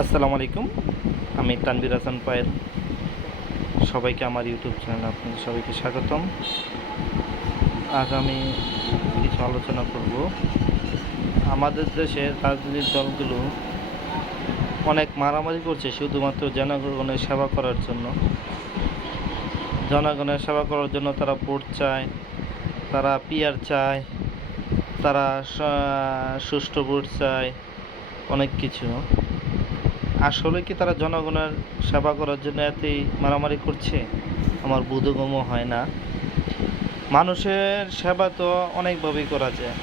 আসসালামু আলাইকুম। আমি তানভীর হাসান পায়েল। সবাইকে আমার ইউটিউব চ্যানেলে আপনাদের সবাইকে স্বাগতম। আজ আমি কিছু আলোচনা করব। আমাদের দেশের রাজনৈতিক দলগুলো অনেক মারামারি করছে শুধুমাত্র জনগণের সেবা করার জন্য। জনগণের সেবা করার জন্য তারা ভোট চায়, তারা পিআর চায়, তারা সুষ্ঠু ভোট চায়, অনেক কিছু। আসলে কি তারা জনগণের সেবা করার জন্য এতই মারামারি করছে? আমার বোধগম্য হয় না। মানুষের সেবা তো অনেকভাবেই করা যায়,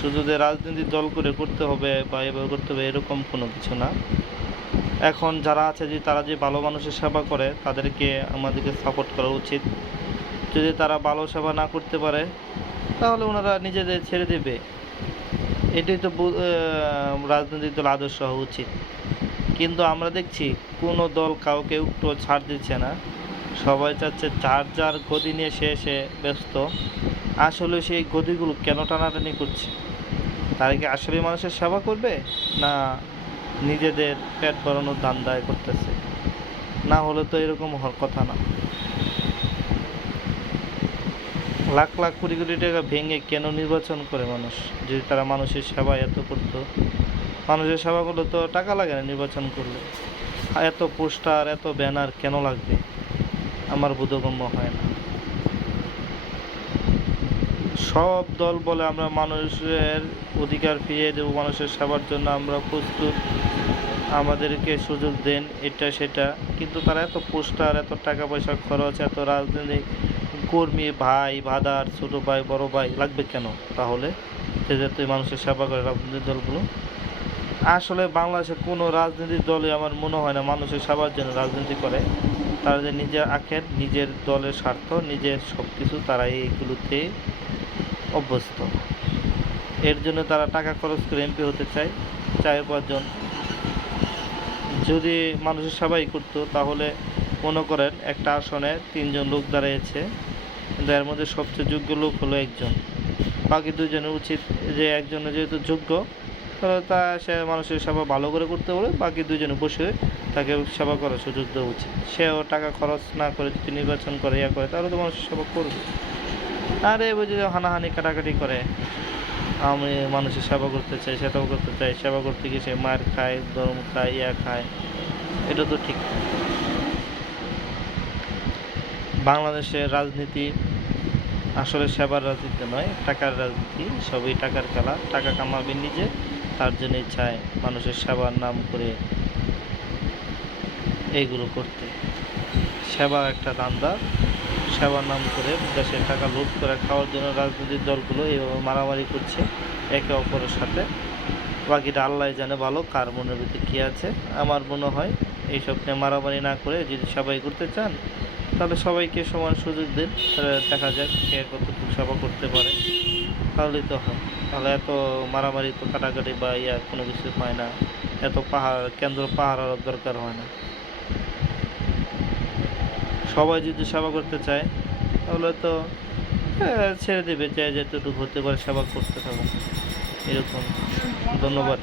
শুধু যে রাজনৈতিক দল করে করতে হবে বা এভাবে করতে হবে এরকম কোনো কিছু না। এখন যারা আছে যে তারা যে ভালো মানুষের সেবা করে তাদেরকে আমাদেরকে সাপোর্ট করা উচিত। যদি তারা ভালো সেবা না করতে পারে তাহলে ওনারা নিজেদের ছেড়ে দেবে। এটাই তো রাজনৈতিক দল আদর্শ হওয়া উচিত। কিন্তু আমরা দেখছি কোনো দল কাউকে একটু ছাড় দিচ্ছে না। সবাই চাচ্ছে যার যার গদি নিয়ে সে ব্যস্ত। আসলে সেই গদিগুলো কেন টানাটানি করছে? তারা কি আসলে মানুষের সেবা করবে, না নিজেদের পেট ভরানোর ধান্দায় করতেছে? না হলে তো এরকম হওয়ার কথা না। লাখ লাখ কোটি কোটি টাকা ভেঙে কেন নির্বাচন করে মানুষ? যদি তারা মানুষের সেবা এত করতো, মানুষের সেবা করলে তো টাকা লাগে না নির্বাচন করলে। এত পোস্টার এত ব্যানার কেন লাগবে? আমার বোধগম্য হয় না। সব দল বলে আমরা মানুষের অধিকার ফিরিয়ে দেবো, মানুষের সেবার জন্য আমরা প্রস্তুত, আমাদেরকে সুযোগ দেন, এটা সেটা। কিন্তু তারা এত পোস্টার, এত টাকা পয়সা খরচ, এত রাজনৈতিক কর্মী, ভাই ভাদার, ছোট ভাই বড় ভাই লাগবে কেন তাহলে? যে মানুষের সেবা করে রাজনৈতিক দলগুলো। আসলে বাংলাদেশের কোনো রাজনৈতিক দলে আমার মনে হয় না মানুষের সেবার জন্য রাজনীতি করে। তারা যে নিজের আখের, নিজের দলের স্বার্থ, নিজের সব কিছু, তারা এইগুলোতে অভ্যস্ত। এর জন্য তারা টাকা খরচ করে এমপি হতে চায় 4-5 জন। যদি মানুষের সেবাই করতো তাহলে মনে করেন একটা আসনে 3 জন লোক দাঁড়িয়েছে, কিন্তু এর মধ্যে সবচেয়ে যোগ্য লোক হলো একজন। বাকি 2 জনের উচিত যে একজনের যেহেতু যোগ্য, তাহলে সে মানুষের সেবা ভালো করে করতে বলে, বাকি 2 জনে বসে তাকে সেবা করার সুযোগ দেওয়া উচিত। সেও টাকা খরচ না করে যদি নির্বাচন করে করে তাহলে তো মানুষের সেবা করবে। আর এই যে হানাহানি কাটাকাটি করে, আমি মানুষের সেবা করতে চাই, সেটাও করতে চাই, সেবা করতে গিয়ে সে মার খায়, ধর্ম খায়, খায়, এটা তো ঠিক না। বাংলাদেশের রাজনীতি আসলে সেবার রাজনীতি নয়, টাকার রাজনীতি। সবই টাকার খেলা। টাকা কামাবে নিজে, তার জন্যই চায় মানুষের সেবার নাম করে এইগুলো করতে। সেবা একটা ধান্দা। সেবার নাম করে দেশের টাকা লুট করে খাওয়ার জন্য রাজনৈতিক দলগুলো এইভাবে মারামারি করছে একে অপরের সাথে। বাকিটা আল্লাহ জানে ভালো কার মনের ভিতরে কী আছে। আমার মনে হয় এইসব নিয়ে মারামারি না করে যদি সবাই করতে চান তাহলে সবাইকে সমান সুযোগ দিন, দেখা যাক কে কতটুকু সেবা করতে পারে, তাহলেই তো হয়। তাহলে এত মারামারি তো কাটাকাটি বা কোনো কিছু হয় না, এত কেন্দ্র পাহারার দরকার হয় না। সবাই যদি সেবা করতে চায় তাহলে তো ছেড়ে দেবে, যে যেতটুকু হতে পারে সেবা করতে থাকুন, এরকম। ধন্যবাদ।